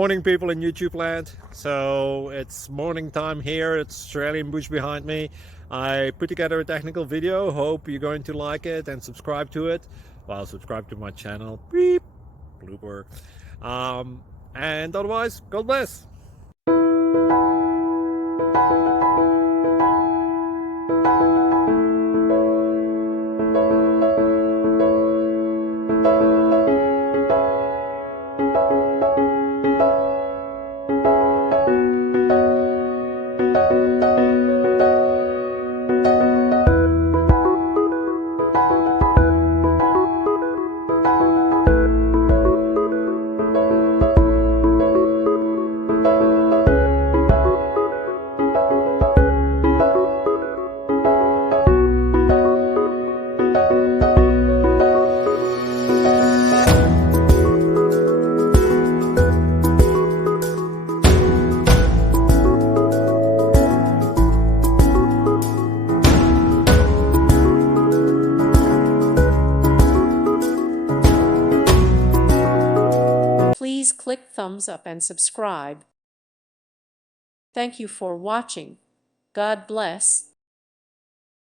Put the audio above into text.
Morning people in YouTube land. So it's morning time here. It's Australian bush behind me. I put together a technical video. Hope you're going to like it and subscribe to it. Well, subscribe to my channel. Beep. Blooper. And otherwise, God bless. Please click thumbs up and subscribe. Thank you for watching. God bless.